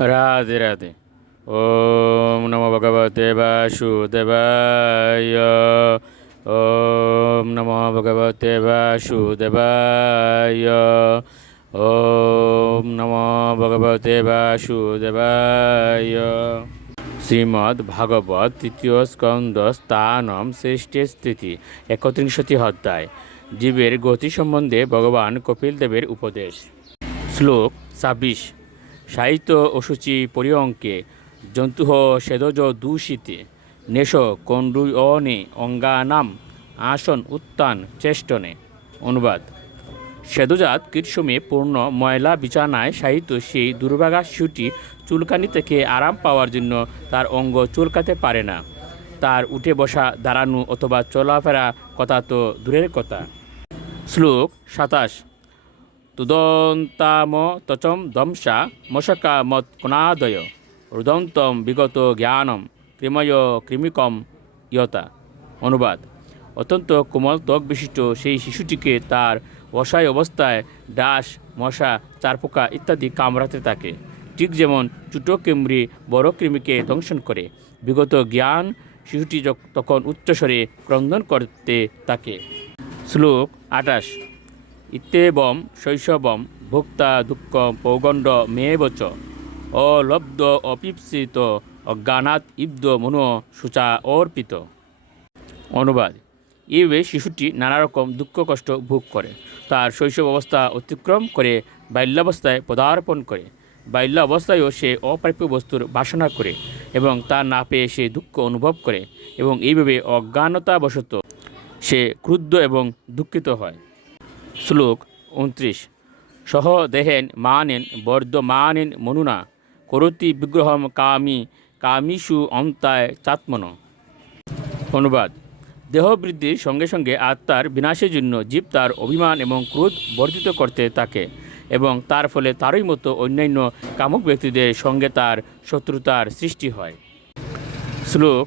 রাধে রাধে। ওম নমো ভগবতে বাসুদেবায়। ওম নমো ভগবতে বাসুদেবায়। ওম নমো ভগবতে বাসুদেবায়। শ্রীমদ্ ভাগবত তৃতীয় স্কন্দ স্থানম ষষ্ঠী স্থিতি 31 অধ্যায়। জীবের গতি সম্বন্ধে ভগবান কপিল দেবের উপদেশ। শ্লোক 26। সাহিত্য অশুচি পরিয়ঙ্কে জন্তুহ সেদজ দূষিতে নেশ কণ্ডুয়নে অঙ্গানাম আসন উত্তান চেষ্টনে। অনুবাদ: সেদজাত কীটসমে পূর্ণ ময়লা বিছানায় সাহিত্য সেই দুর্ভাগা শিশুটি চুলকানি থেকে আরাম পাওয়ার জন্য তার অঙ্গ চুলকাতে পারে না। তার উঠে বসা, দাঁড়ানো অথবা চলাফেরা কথা তো দূরের কথা। শ্লোক 27। তুদন্তাম তচম দংশা মশকা মত কোনাদয় রুদন্তম বিগত জ্ঞানম কৃময় কৃমিকম ইয়তা। অনুবাদ: অত্যন্ত কোমল ত্বক বিশিষ্ট সেই শিশুটিকে তার অসহায় অবস্থায় ডাঁশ, মশা, চারপোকা ইত্যাদি কামড়াতে থাকে, ঠিক যেমন ছোটো কৃমি বড় কৃমিকে দংশন করে। বিগত জ্ঞান শিশুটি তখন উচ্চস্বরে ক্রন্দন করতে থাকে। শ্লোক 28। ইত্যেবং শৈশবম ভোক্তা দুঃখ পৌগণ্ড মেবচ অলব্ধ অপিপ্সিত অজ্ঞানাৎ ইব্দ মনো শুচা অর্পিত। অনুবাদ: এইভাবে শিশুটি নানা রকম দুঃখ কষ্ট ভোগ করে, তার শৈশব অবস্থা অতিক্রম করে বাল্যাবস্থায় পদার্পণ করে। বাল্য অবস্থায়ও সে অপ্রাপ্য বস্তুর বাসনা করে এবং তা না পেয়ে সে দুঃখ অনুভব করে, এবং এইভাবে অজ্ঞানতাবশত সে ক্রুদ্ধ এবং দুঃখিত হয়। শ্লোক 29। সহ দেহেন মানেন বর্ধমানেন মনুনা করতি বিগ্রহম কামিষু অন্তায় চাত্মন। অনুবাদ: দেহ বৃদ্ধির সঙ্গে সঙ্গে আত্মার বিনাশের জন্য জীব তার অভিমান এবং ক্রোধ বর্ধিত করতে থাকে, এবং তার ফলে তারই মতো অন্যান্য কামুক ব্যক্তিদের সঙ্গে তার শত্রুতার সৃষ্টি হয়। শ্লোক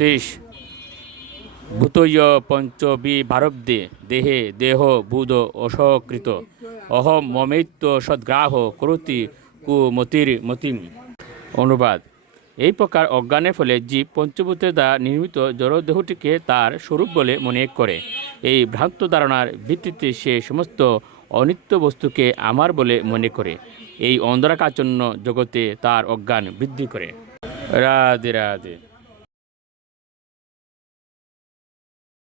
30। ভূতয় পঞ্চবিভারব্ধে দেহে দেহ বুধ অসকৃত অহম মমৈত্য সদ্গ্রাহ করতি কুমতির মতিম। অনুবাদ: এই প্রকার অজ্ঞানের ফলে জীব পঞ্চভূতের দ্বারা নির্মিত জড়দেহটিকে তার স্বরূপ বলে মনে করে। এই ভ্রান্ত ধারণার ভিত্তিতে সে সমস্ত অনিত্য বস্তুকে আমার বলে মনে করে। এই অন্ধকারাচ্ছন্ন জগতে তার অজ্ঞান বৃদ্ধি করে। রাধে রাধে।